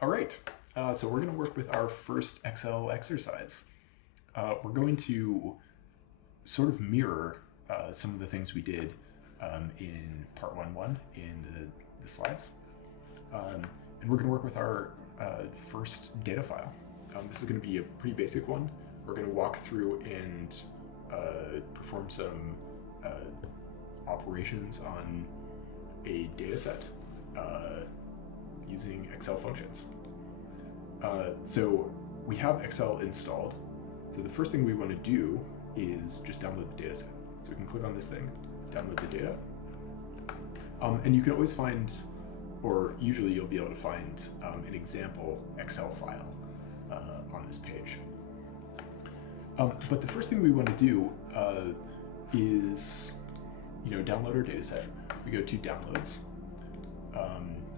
All right, so we're going to work with our first Excel exercise. We're going to sort of mirror some of the things we did in part 1.1 in the slides. And we're going to work with our first data file. This is going to be a pretty basic one. We're going to walk through and perform some operations on a data set using Excel functions. So we have Excel installed. So the first thing we want to do is just download the data set. So we can click on this thing, download the data. And you can always find, or usually you'll be able to find an example Excel file on this page. But the first thing we want to do is, download our data set. We go to downloads.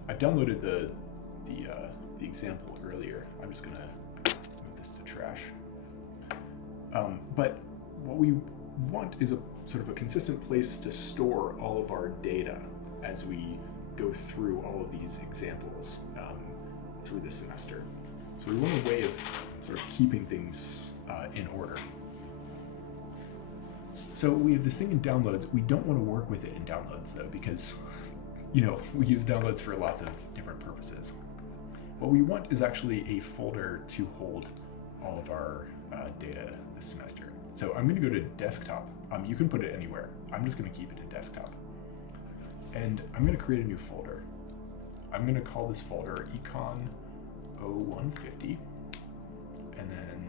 I've downloaded the example earlier. I'm just gonna move this to trash. But what we want is a sort of a consistent place to store all of our data as we go through all of these examples through the semester. So we want a way of sort of keeping things in order. So we have this thing in downloads. We don't want to work with it in downloads though, because we use downloads for lots of different purposes. What we want is actually a folder to hold all of our data this semester. So I'm going to go to desktop. You can put it anywhere. I'm just going to keep it in desktop. And I'm going to create a new folder. I'm going to call this folder econ 0150. And then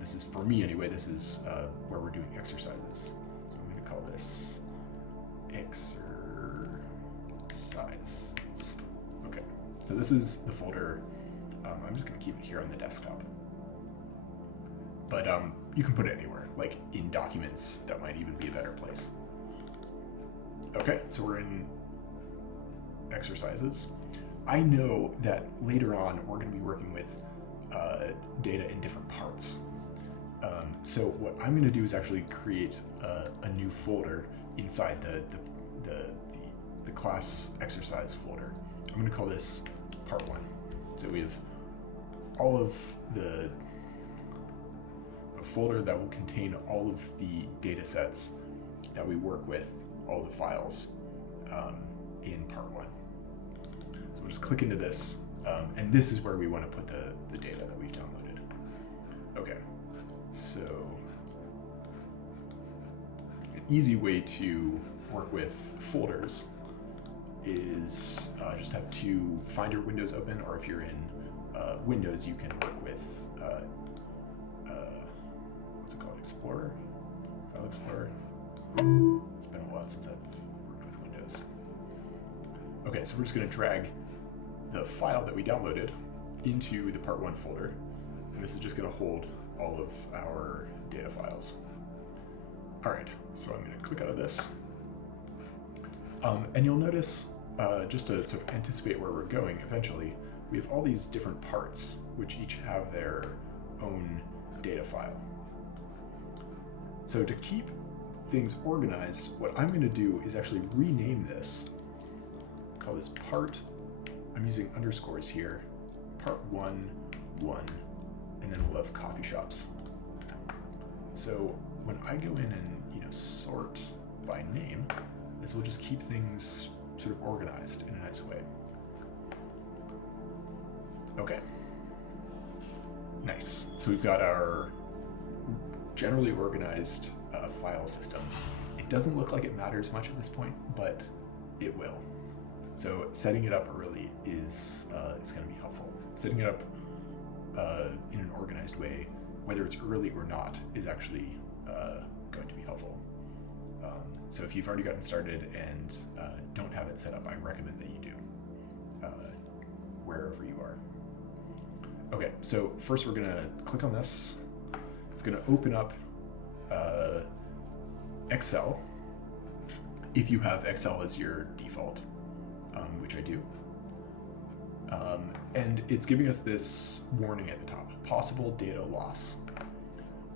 this is for me anyway. This is where we're doing exercises. So I'm going to call this exercises. Okay, so this is the folder. I'm just going to keep it here on the desktop. But you can put it anywhere, like in documents. That might even be a better place. Okay, so we're in exercises. I know that later on we're going to be working with data in different parts. So what I'm going to do is actually create a new folder inside the class exercise folder. I'm going to call this part 1. So we have all of a folder that will contain all of the data sets that we work with, all the files in part 1. So we'll just click into this, and this is where we want to put the data that we've downloaded. Okay, so an easy way to work with folders is just have two Finder windows open, or if you're in Windows, you can work with what's it called? Explorer? File Explorer? It's been a while since I've worked with Windows. Okay, so we're just going to drag the file that we downloaded into the part 1 folder, and this is just going to hold all of our data files. All right, so I'm going to click out of this. And you'll notice, just to sort of anticipate where we're going eventually, we have all these different parts which each have their own data file. So to keep things organized, what I'm going to do is actually rename this, call this part, I'm using underscores here, part 1, 1, and then we'll have coffee shops. So when I go in and sort by name, this will just keep things sort of organized in a nice way. Okay, nice. So we've got our generally organized file system. It doesn't look like it matters much at this point, but it will. So setting it up early is going to be helpful. Setting it up in an organized way, whether it's early or not, is actually going to be helpful. So if you've already gotten started and don't have it set up, I recommend that you do, wherever you are. Okay, so first we're gonna click on this. It's gonna open up Excel, if you have Excel as your default, which I do. And it's giving us this warning at the top, possible data loss.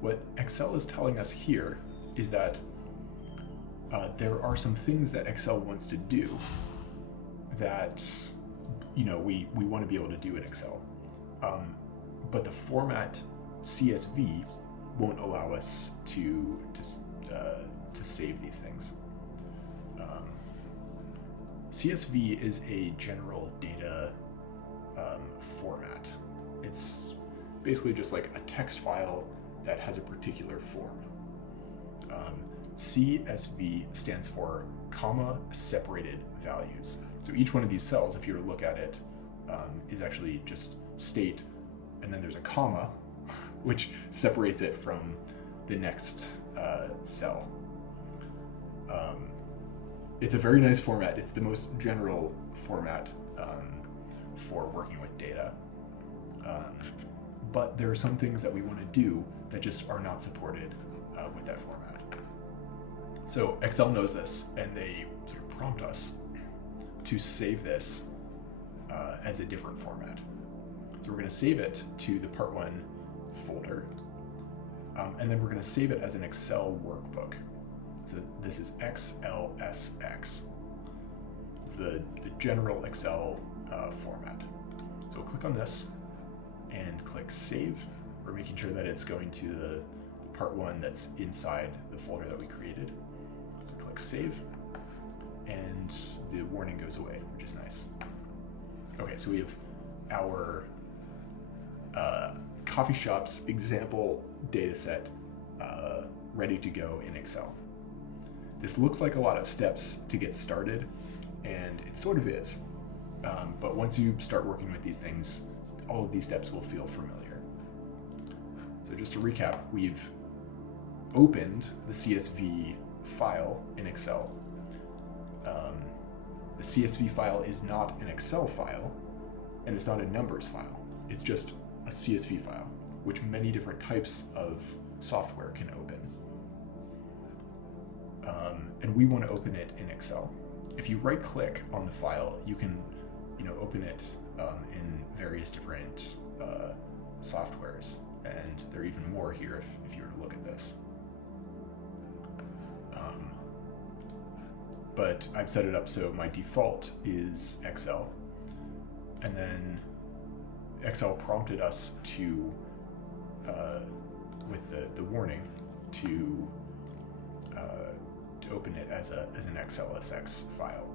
What Excel is telling us here is that there are some things that Excel wants to do that we want to be able to do in Excel. But the format CSV won't allow us to save these things. CSV is a general data format. It's basically just like a text file that has a particular form. CSV stands for comma separated values. So each one of these cells, if you were to look at it, is actually just state, and then there's a comma, which separates it from the next cell. It's a very nice format. It's the most general format for working with data. But there are some things that we want to do that just are not supported with that format. So Excel knows this, and they sort of prompt us to save this as a different format. So we're going to save it to the Part 1 folder, and then we're going to save it as an Excel workbook. So this is XLSX. It's the general Excel format. So we'll click on this and click Save. We're making sure that it's going to the Part 1 that's inside the folder that we created. Click Save, and the warning goes away, which is nice. Okay, so we have our coffee shop's example data set ready to go in Excel. This looks like a lot of steps to get started, and it sort of is. But once you start working with these things, all of these steps will feel familiar. So just to recap, we've opened the CSV file in Excel. The CSV file is not an Excel file, and it's not a numbers file. It's just a CSV file, which many different types of software can open. And we want to open it in Excel. If you right-click on the file, you can, open it in various different softwares, and there are even more here if you were to look at this. But I've set it up so my default is Excel, and then Excel prompted us to, with the warning, to open it as an XLSX file.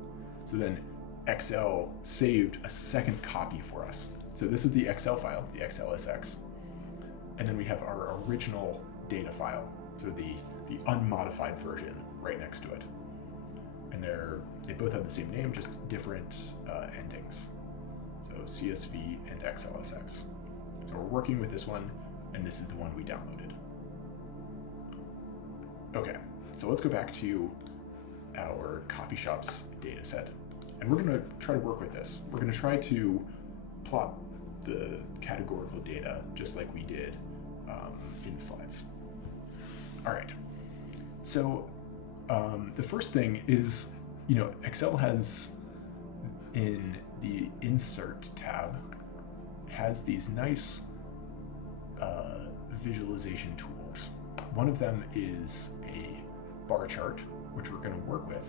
So then Excel saved a second copy for us. So this is the Excel file, the XLSX, and then we have our original data file, so the unmodified version right next to it. And they both have the same name, just different endings. So CSV and XLSX. So we're working with this one, and this is the one we downloaded. Okay, so let's go back to our coffee shop's data set. And we're going to try to work with this. We're going to try to plot the categorical data just like we did in the slides. All right. So the first thing is, Excel has, in the Insert tab, has these nice visualization tools. One of them is a bar chart, which we're going to work with.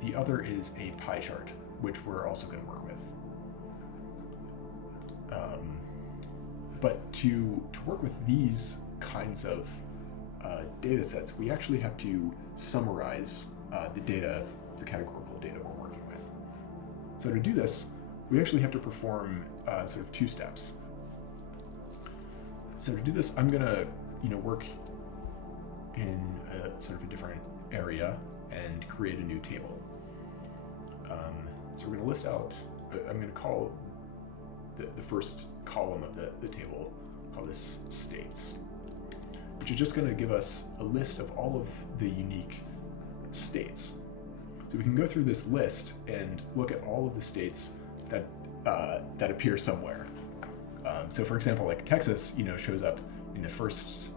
The other is a pie chart, which we're also going to work with. But to work with these kinds of data sets, we actually have to summarize the categorical data we're working with. So to do this, we actually have to perform sort of two steps. So to do this, I'm going to work in sort of a different area and create a new table. So we're going to list out, I'm going to call the first column of the table, call this states, which is just going to give us a list of all of the unique states. So we can go through this list and look at all of the states that appear somewhere. So for example, like Texas, shows up in the first,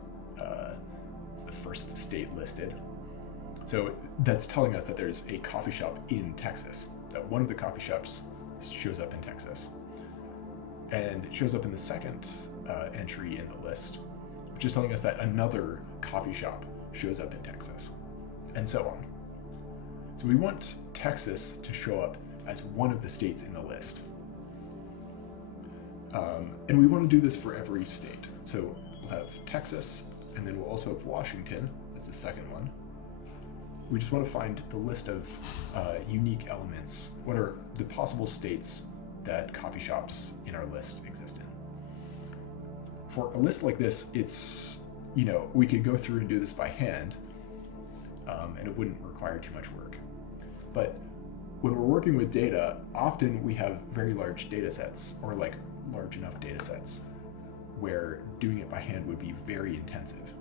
it's the first state listed. So that's telling us that there's a coffee shop in Texas, that one of the coffee shops shows up in Texas. And it shows up in the second entry in the list, which is telling us that another coffee shop shows up in Texas, and so on. So we want Texas to show up as one of the states in the list. And we want to do this for every state. So we'll have Texas, and then we'll also have Washington as the second one. We just want to find the list of unique elements. What are the possible states that copy shops in our list exist in? For a list like this, it's, we could go through and do this by hand, and it wouldn't require too much work. But when we're working with data, often we have very large data sets, or like large enough data sets, where doing it by hand would be very intensive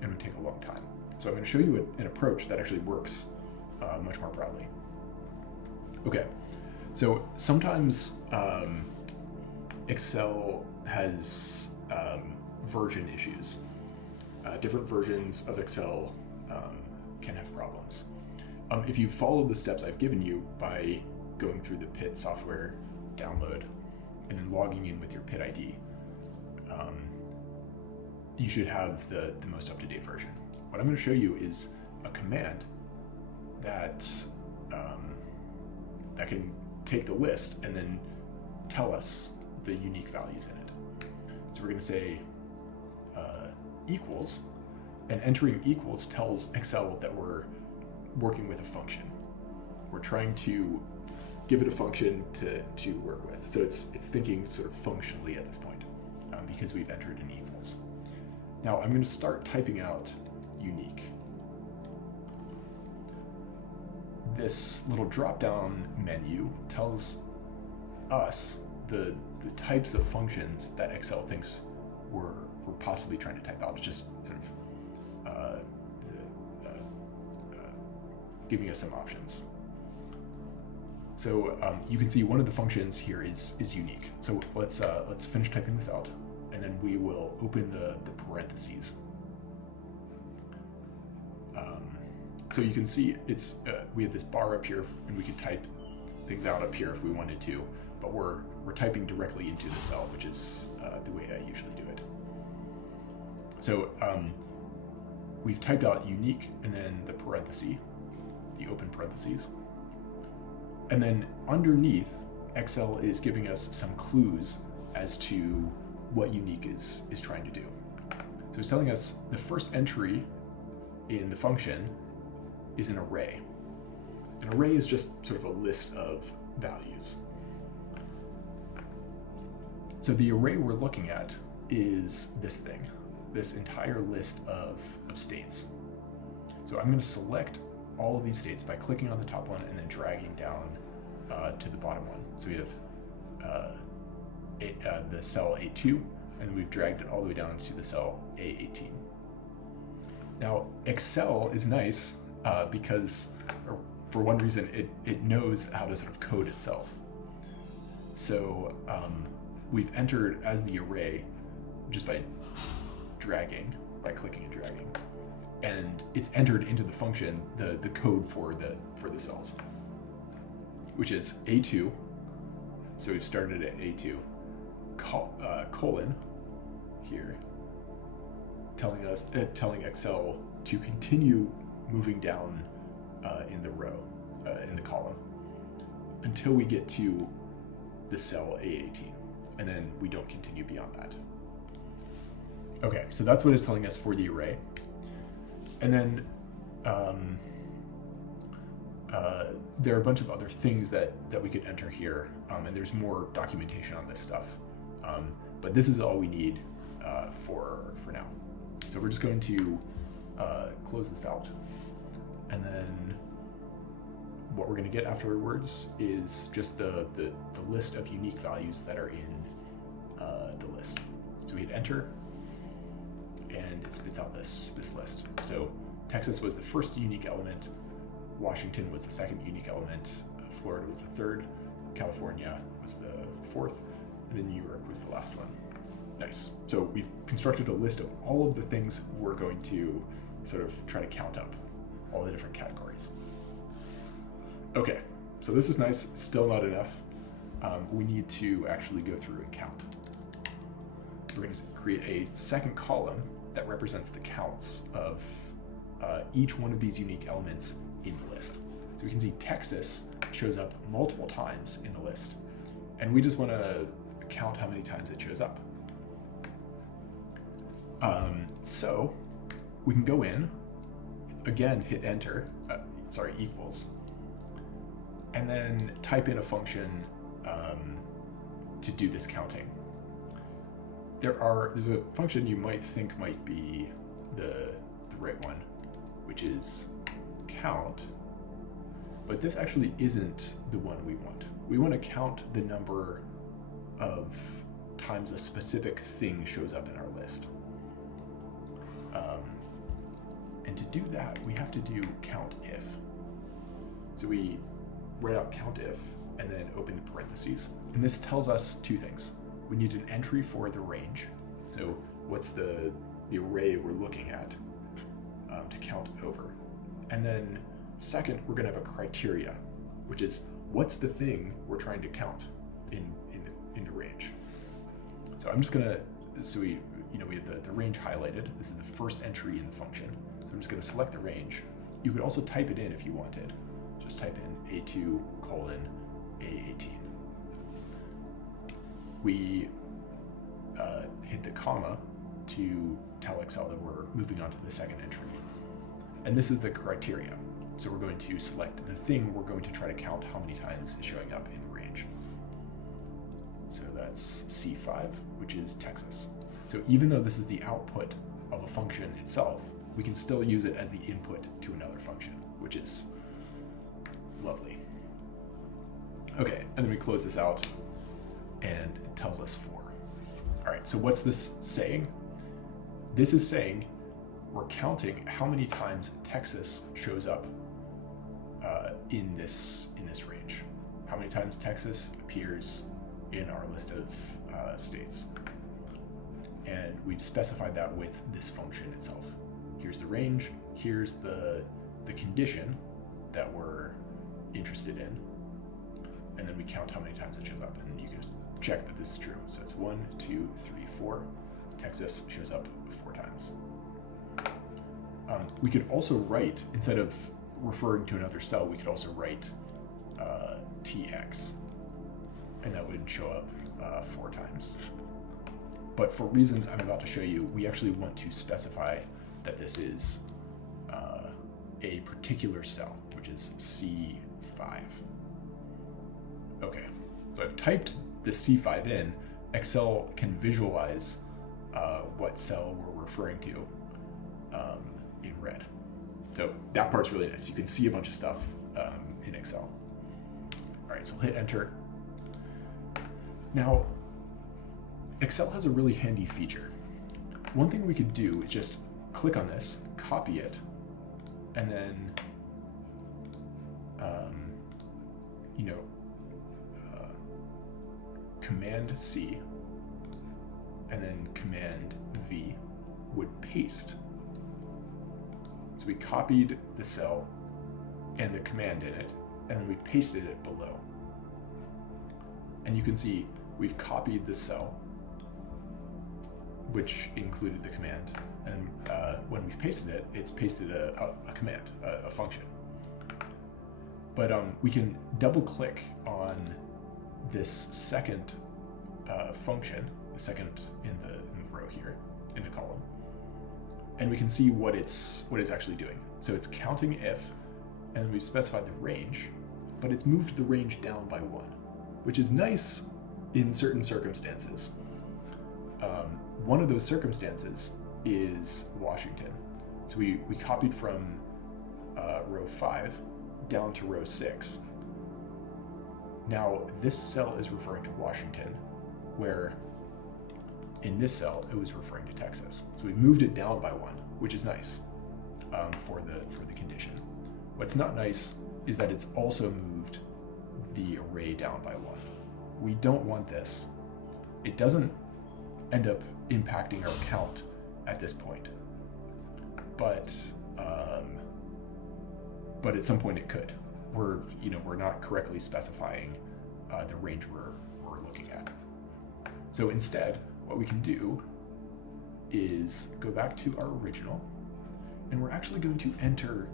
and would take a long time. So I'm going to show you an approach that actually works much more broadly. Okay, so sometimes Excel has version issues. Different versions of Excel can have problems. If you follow the steps I've given you by going through the PIT software download and then logging in with your PIT ID, you should have the most up-to-date version. What I'm going to show you is a command that that can take the list and then tell us the unique values in it. So we're going to say equals, and entering equals tells Excel that we're working with a function. We're trying to give it a function to work with. So it's thinking sort of functionally at this point, because we've entered an equals. Now I'm going to start typing out unique. This little drop-down menu tells us the types of functions that Excel thinks we're possibly trying to type out. It's just sort of giving us some options. So you can see one of the functions here is unique. So let's finish typing this out, and then we will open the parentheses. So you can see it's we have this bar up here, and we could type things out up here if we wanted to, but we're typing directly into the cell, which is the way I usually do it. So we've typed out unique, and then the parenthesis, the open parentheses. And then underneath, Excel is giving us some clues as to what unique is trying to do. So it's telling us the first entry in the function is an array. An array is just sort of a list of values. So the array we're looking at is this thing, this entire list of states. So I'm going to select all of these states by clicking on the top one and then dragging down to the bottom one. So we have the cell A2, and then we've dragged it all the way down to the cell A18. Now Excel is nice because, or for one reason, it knows how to sort of code itself. So we've entered as the array just by clicking and dragging, and it's entered into the function the code for the cells, which is A2. So we've started at A2, colon here, telling Excel to continue moving down in the row, in the column, until we get to the cell A18, and then we don't continue beyond that. Okay, so that's what it's telling us for the array. And then there are a bunch of other things that we could enter here, and there's more documentation on this stuff. But this is all we need for now. So we're just going to close this out, and then what we're going to get afterwards is just the list of unique values that are in the list. So we hit enter, and it spits out this list. So Texas was the first unique element, Washington was the second unique element, Florida was the third, California was the fourth, and then New York was the last one. Nice. So we've constructed a list of all of the things we're going to sort of try to count up, all the different categories. Okay, so this is nice, still not enough. We need to actually go through and count. We're going to create a second column that represents the counts of each one of these unique elements in the list. So we can see Texas shows up multiple times in the list, and we just want to count how many times it shows up. So we can go in, again, hit enter, equals, and then type in a function to do this counting. There's a function you might think might be the right one, which is count, but this actually isn't the one we want. We want to count the number of times a specific thing shows up in our list. And to do that, we have to do count if. So we write out count if, and then open the parentheses. And this tells us two things. We need an entry for the range. So what's the array we're looking at to count over. And then second, we're gonna have a criteria, which is what's the thing we're trying to count in the range. So I'm just gonna, we have the range highlighted. This is the first entry in the function. So I'm just gonna select the range. You could also type it in if you wanted. Just type in A2 colon A18. We hit the comma to tell Excel that we're moving on to the second entry. And this is the criteria. So we're going to select the thing we're going to try to count how many times is showing up in the range. So that's C5, which is Texas. So even though this is the output of a function itself, we can still use it as the input to another function, which is lovely. Okay, and then we close this out and it tells us 4. All right, so what's this saying? This is saying we're counting how many times Texas shows up in this range. How many times Texas appears in our list of states. And we've specified that with this function itself. Here's the range, here's the condition that we're interested in, and then we count how many times it shows up, and you can just check that this is true. So it's 1, 2, 3, 4. Texas shows up 4 times. We could also write, instead of referring to another cell, we could also write TX, and that would show up 4 times. But for reasons I'm about to show you, we actually want to specify that this is a particular cell, which is C5. Okay, so I've typed the C5 in. Excel can visualize what cell we're referring to in red. So that part's really nice. You can see a bunch of stuff in Excel. All right, so we'll hit enter. Now, Excel has a really handy feature. One thing we could do is just click on this, copy it, and then, Command C, and then Command V would paste. So we copied the cell and the command in it, and then we pasted it below. And you can see we've copied the cell, which included the command. And when we've pasted it, it's pasted a command, a function. But we can double click on this second function, the second in the row here, in the column, and we can see what it's actually doing. So it's counting if, and then we've specified the range, but it's moved the range down by 1, which is nice in certain circumstances. One of those circumstances is Washington. So we copied from row 5 down to row 6. Now this cell is referring to Washington, where in this cell it was referring to Texas. So we moved it down by 1, which is nice for the condition. What's not nice is that it's also moved the array down by 1. We don't want this. It doesn't end up impacting our count at this point, but at some point it could. We're not correctly specifying the range we're looking at. So instead, what we can do is go back to our original, and we're actually going to enter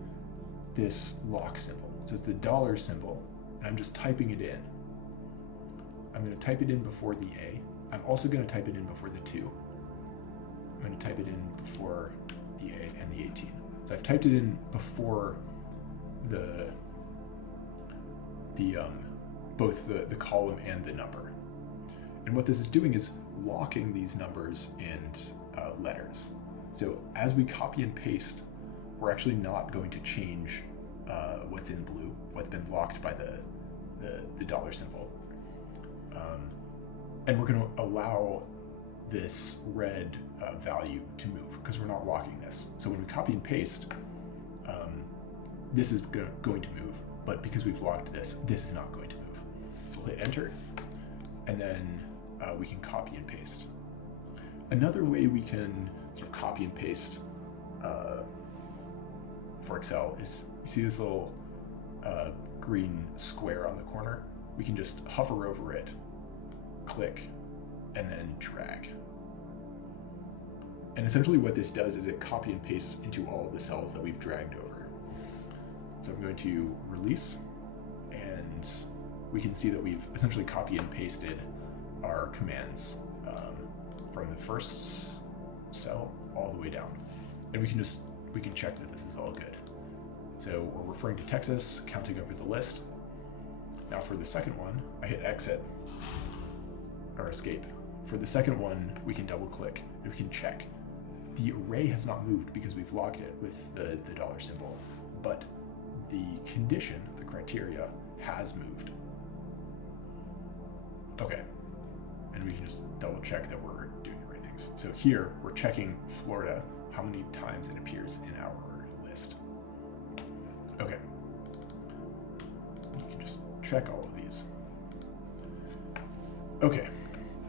this lock symbol. So it's the dollar symbol, and I'm just typing it in. I'm going to type it in before the A. I'm also going to type it in before the 2. I'm going to type it in before the A and the 18. So I've typed it in before both the column and the number. And what this is doing is locking these numbers and letters. So as we copy and paste, we're actually not going to change what's in blue, what's been locked by the dollar symbol. And we're going to allow this red value to move because we're not locking this. So when we copy and paste, this is going to move, but because we've locked this is not going to move. So we'll hit enter, and then we can copy and paste. Another way we can sort of copy and paste for Excel is, you see this little green square on the corner? We can just hover over it, click, and then drag. And essentially what this does is it copy and pastes into all of the cells that we've dragged over. So I'm going to release, and we can see that we've essentially copy and pasted our commands from the first cell all the way down. And we can check that this is all good. So we're referring to Texas, counting over the list. Now for the second one, I hit exit or escape. For the second one, we can double click and we can check. The array has not moved because we've locked it with the dollar symbol, but the condition, the criteria, has moved. Okay, and we can just double check that we're doing the right things. So here, we're checking Florida, how many times it appears in our list. Okay, you can just check all of these. Okay,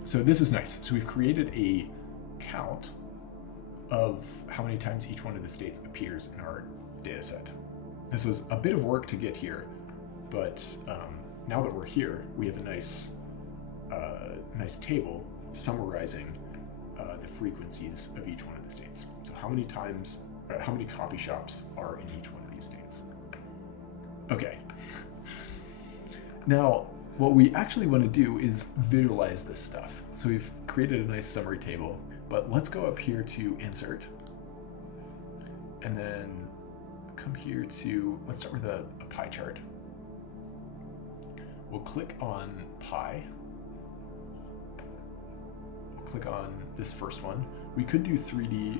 so this is nice. So we've created a count of how many times each one of the states appears in our data set. This was a bit of work to get here, but now that we're here, we have a nice table summarizing the frequencies of each one of the states. So how many times, how many coffee shops are in each one of these states? Okay. Now, what we actually want to do is visualize this stuff. So we've created a nice summary table, but let's go up here to insert, and then come here to, let's start with a pie chart. We'll click on pie. We'll click on this first one. We could do 3D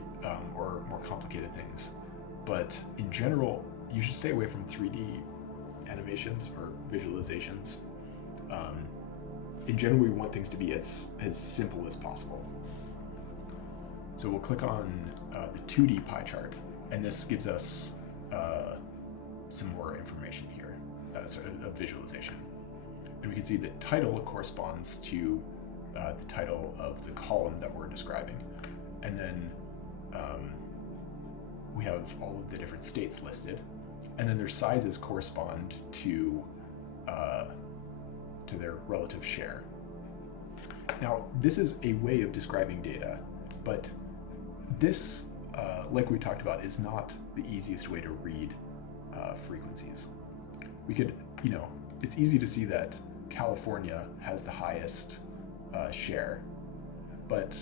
or more complicated things, but in general, you should stay away from 3D animations or visualizations. In general, we want things to be as simple as possible. So we'll click on the 2D pie chart, and this gives us some more information here, sort of a visualization. And we can see the title corresponds to the title of the column that we're describing. And then we have all of the different states listed, and then their sizes correspond to their relative share. Now, this is a way of describing data, but this, like we talked about, is not the easiest way to read frequencies. We could, it's easy to see that California has the highest share, but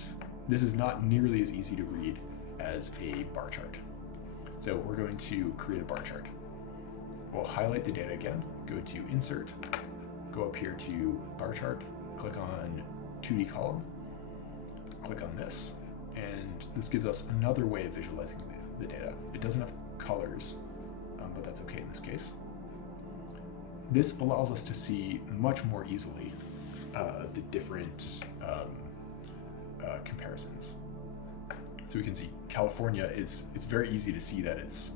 this is not nearly as easy to read as a bar chart. So we're going to create a bar chart. We'll highlight the data again, go to Insert, go up here to Bar Chart, click on 2D column, click on this, and this gives us another way of visualizing the data. It doesn't have colors, but that's okay in this case. This allows us to see much more easily the different comparisons. So we can see California it's very easy to see that it's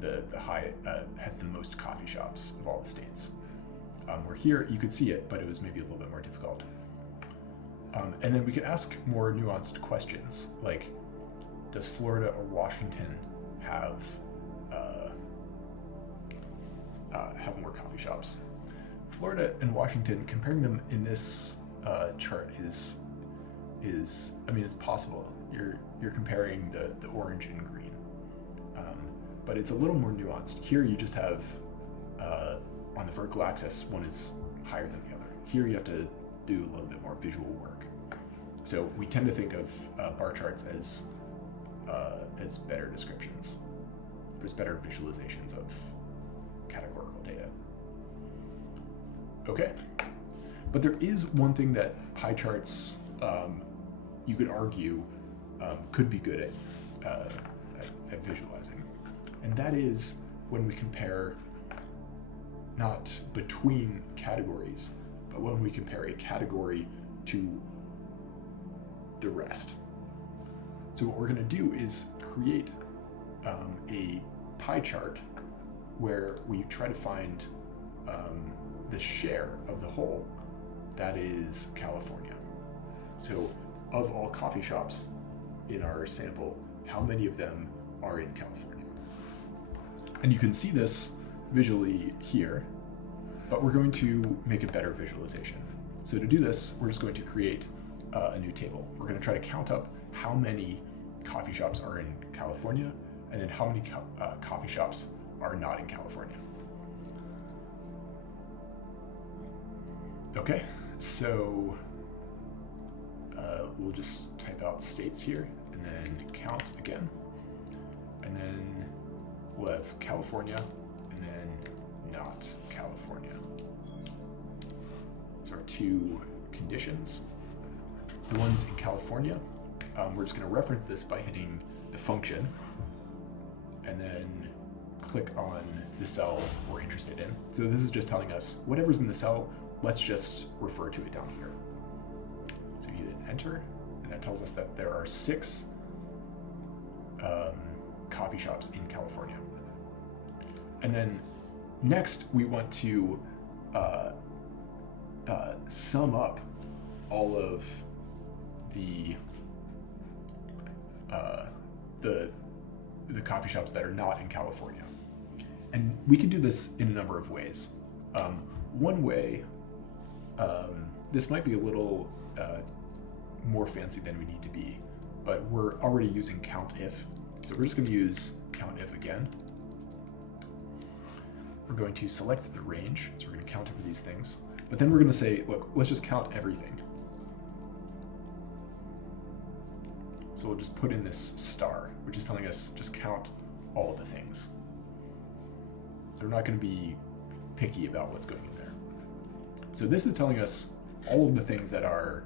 the high has the most coffee shops of all the states. Where here you could see it, but it was maybe a little bit more difficult. And then we could ask more nuanced questions, like, does Florida or Washington have more coffee shops? Florida and Washington, comparing them in this chart is it's possible. You're comparing the orange and green, but it's a little more nuanced. Here you just have on the vertical axis, one is higher than the other. Here you have to do a little bit more visual work. So we tend to think of bar charts as better descriptions. There's better visualizations of categorical data. Okay, but there is one thing that pie charts, you could argue, could be good at visualizing, and that is when we compare not between categories, but when we compare a category to the rest. So what we're going to do is create a pie chart where we try to find the share of the whole that is California. So of all coffee shops in our sample, how many of them are in California? And you can see this visually here, but we're going to make a better visualization. So to do this, we're just going to create a new table. We're going to try to count up how many coffee shops are in California, and then how many coffee shops are not in California. Okay, so we'll just type out states here, and then count again, and then we'll have California, and then not California. So our two conditions. The ones in California, we're just going to reference this by hitting the function, and then click on the cell we're interested in. So this is just telling us whatever's in the cell, let's just refer to it down here. So you hit enter, and that tells us that there are 6 coffee shops in California. And then next we want to sum up all of the coffee shops that are not in California. And we can do this in a number of ways. One way, this might be a little more fancy than we need to be, but we're already using COUNTIF. So we're just going to use COUNTIF again. We're going to select the range, so we're going to count over these things. But then we're going to say, look, let's just count everything. So we'll just put in this star, which is telling us just count all of the things. So we're not going to be picky about what's going in there. So this is telling us all of the things that are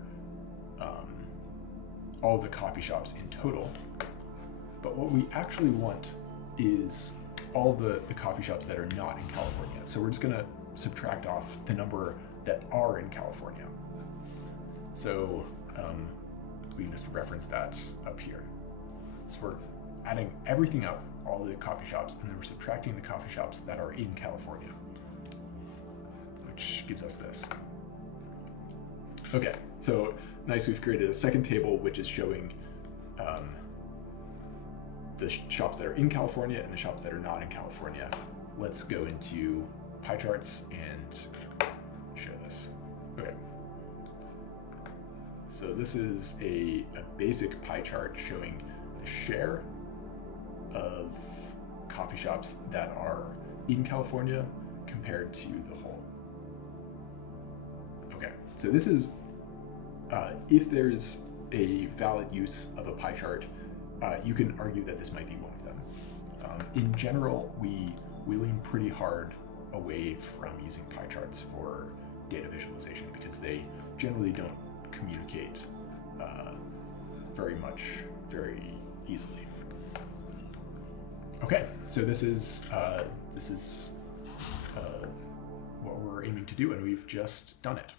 all of the coffee shops in total. But what we actually want is all the coffee shops that are not in California. So we're just going to subtract off the number that are in California. So we can just reference that up here. So we're adding everything up, all the coffee shops, and then we're subtracting the coffee shops that are in California, which gives us this. Okay, so nice, we've created a second table which is showing the shops that are in California and the shops that are not in California. Let's go into pie charts and show this. Okay. So this is a basic pie chart showing the share of coffee shops that are in California compared to the whole. Okay, so this is, if there's a valid use of a pie chart, you can argue that this might be one of them. In general, we lean pretty hard away from using pie charts for data visualization because they generally don't communicate very easily. Okay, so this is what we're aiming to do, and we've just done it.